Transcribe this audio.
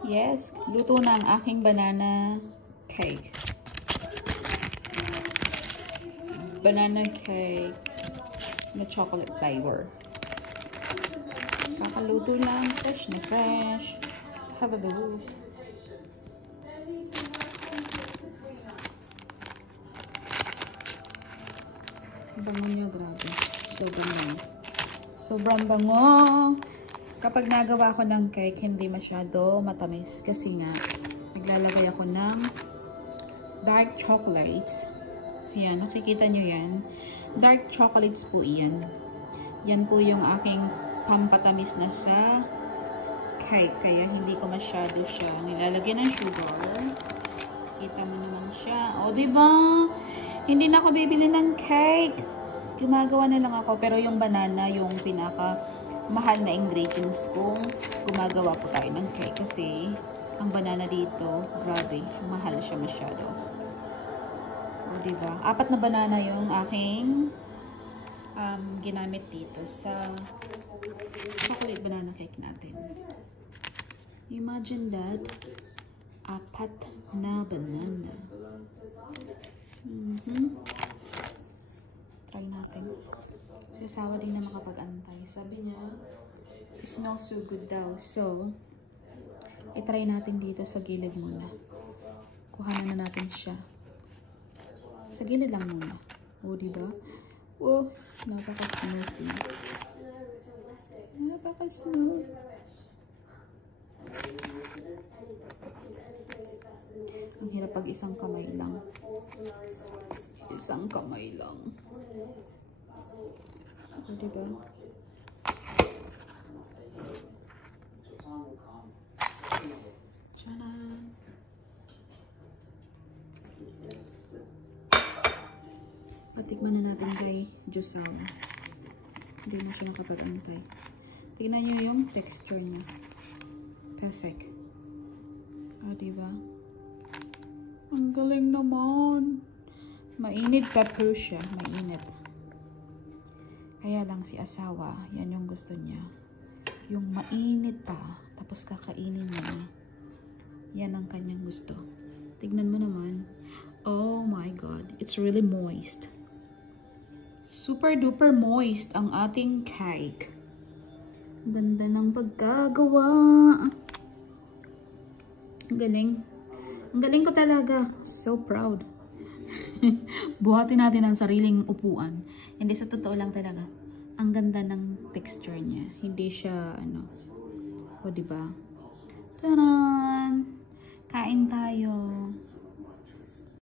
Yes, luto na ang aking banana cake. Banana cake na chocolate flavor. Kakaluto lang, fresh na fresh. Have a look. Bango niya, grabe. Sobrang bango. Sobrang bango. Kapag nagawa ko ng cake, hindi masyado matamis. Kasi nga, naglalagay ako ng dark chocolates. Ayan, nakikita nyo yan. Dark chocolates po yan. Yan po yung aking pampatamis na sa cake. Kaya hindi ko masyado siya nilalagyan ng sugar. Kita mo naman siya. O, diba? Hindi na ako bibili ng cake. Gumagawa na lang ako. Pero yung banana, yung pinaka mahal na ingredients kung gumagawa po tayo ng cake. Kasi ang banana dito, grabe, mahal siya masyado. O, diba? 4 na banana yung aking ginamit dito sa chocolate banana cake natin. Imagine that. 4 na banana. Try natin. Si asawa din na makapag-antay. Sabi niya, it smells so good daw. So, itry natin dito sa gilid muna. Kuhanan na natin siya. Sa gilid lang muna. O, diba? Oh, napaka-smooth. Napaka-smooth. Ang hirap pag isang kamay lang. Isang kamay lang. O, diba? Tchanan! Patikman na natin kay Jusaw. Hindi na siya nakapag-antay. Tignan nyo yung texture niya. Perfect. O, diba? Ang galing naman. Mainit pa po siya. Mainit. Kaya lang si asawa, yan yung gusto niya. Yung mainit pa, tapos kakainin niya. Yan ang kanyang gusto. Tignan mo naman. Oh my God. It's really moist. Super duper moist ang ating cake. Ganda ng pagkagawa. Ang galing. Ang galing ko talaga. So proud. Buhatin natin ang sariling upuan. Hindi, sa totoo lang talaga. Ang ganda ng texture niya. Hindi siya, ano. O, diba? Taran!